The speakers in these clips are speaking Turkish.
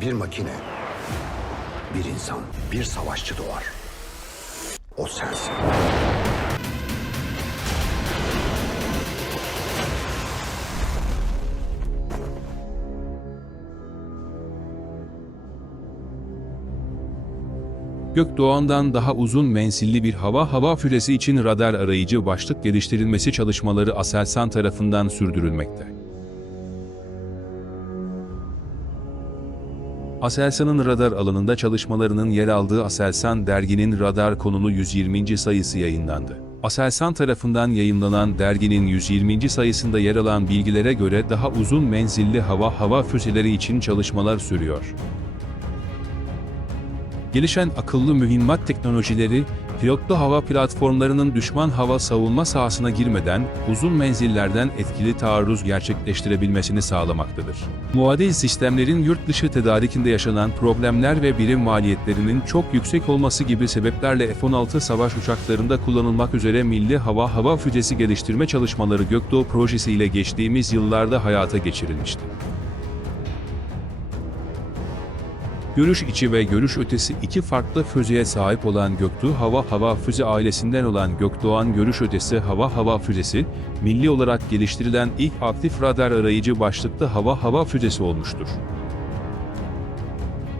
Bir makine, bir insan, bir savaşçı doğar. O sensin. Gökdoğan'dan daha uzun mensilli bir hava hava füresi için radar arayıcı başlık geliştirilmesi çalışmaları Aselsan tarafından sürdürülmekte. Aselsan'ın radar alanında çalışmalarının yer aldığı Aselsan derginin radar konulu 120. sayısı yayınlandı. Aselsan tarafından yayınlanan derginin 120. sayısında yer alan bilgilere göre daha uzun menzilli hava hava füzeleri için çalışmalar sürüyor. Gelişen akıllı mühimmat teknolojileri, pilotlu hava platformlarının düşman hava savunma sahasına girmeden uzun menzillerden etkili taarruz gerçekleştirebilmesini sağlamaktadır. Muadil sistemlerin yurt dışı tedarikinde yaşanan problemler ve birim maliyetlerinin çok yüksek olması gibi sebeplerle F-16 savaş uçaklarında kullanılmak üzere Milli Hava Hava Füzesi geliştirme çalışmaları Gökdoğu projesi ile geçtiğimiz yıllarda hayata geçirilmişti. Görüş içi ve görüş ötesi iki farklı füzeye sahip olan Göktuğ Hava Hava Füze ailesinden olan Gökdoğan Görüş Ötesi Hava Hava Füzesi, milli olarak geliştirilen ilk aktif radar arayıcı başlıklı hava hava füzesi olmuştur.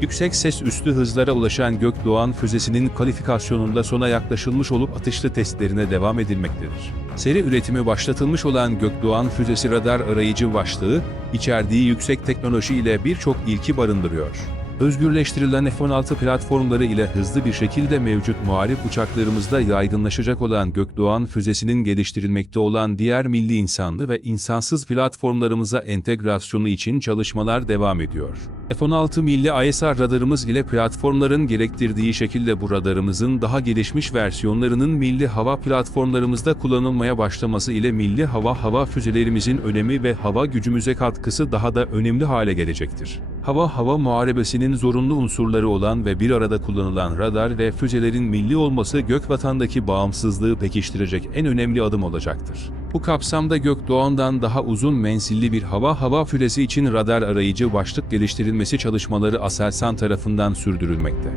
Yüksek ses üstü hızlara ulaşan Gökdoğan füzesinin kalifikasyonunda sona yaklaşılmış olup atışlı testlerine devam edilmektedir. Seri üretimi başlatılmış olan Gökdoğan füzesi radar arayıcı başlığı, içerdiği yüksek teknoloji ile birçok ilki barındırıyor. Özgürleştirilen F-16 platformları ile hızlı bir şekilde mevcut muharip uçaklarımızda yaygınlaşacak olan Gökdoğan füzesinin geliştirilmekte olan diğer milli insanlı ve insansız platformlarımıza entegrasyonu için çalışmalar devam ediyor. F-16 milli ISR radarımız ile platformların gerektirdiği şekilde bu radarımızın daha gelişmiş versiyonlarının milli hava platformlarımızda kullanılmaya başlaması ile milli hava hava füzelerimizin önemi ve hava gücümüze katkısı daha da önemli hale gelecektir. Hava hava muharebesinin zorunlu unsurları olan ve bir arada kullanılan radar ve füzelerin milli olması Gökvatan'daki bağımsızlığı pekiştirecek en önemli adım olacaktır. Bu kapsamda Gökdoğan'dan daha uzun mensilli bir hava hava füresi için radar arayıcı başlık geliştirilmesi çalışmaları Aselsan tarafından sürdürülmekte.